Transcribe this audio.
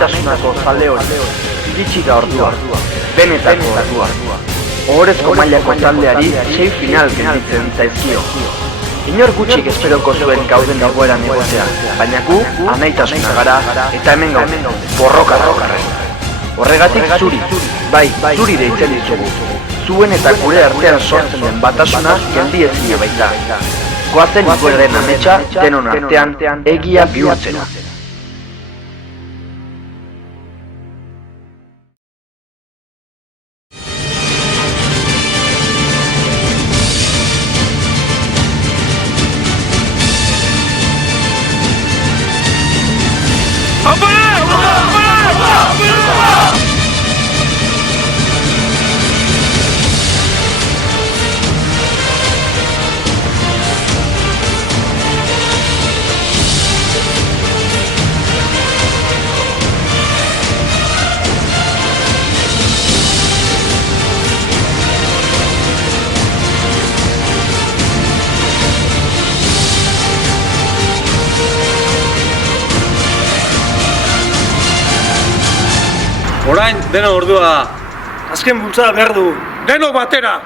amaitasunako zale hori. Iritsi da ordua, benetako ordua. Ohorezko mailako taldeari 6 final gelditzen zaizkio. Inor gutxik esperoko zuen gauden egoeran egotea, baina gu amaitasuna gara eta hemen gaude, borrokarren. Horregatik zuri, bai, zuri deitzen ditugu. Zuen eta gure artean sortzen den batasuna geldiezina baita. Goazen iguelaren ametsa denon artean egia bihurtzera. Orain, deno ordua da. Azken bultzada behar du. Deno batera!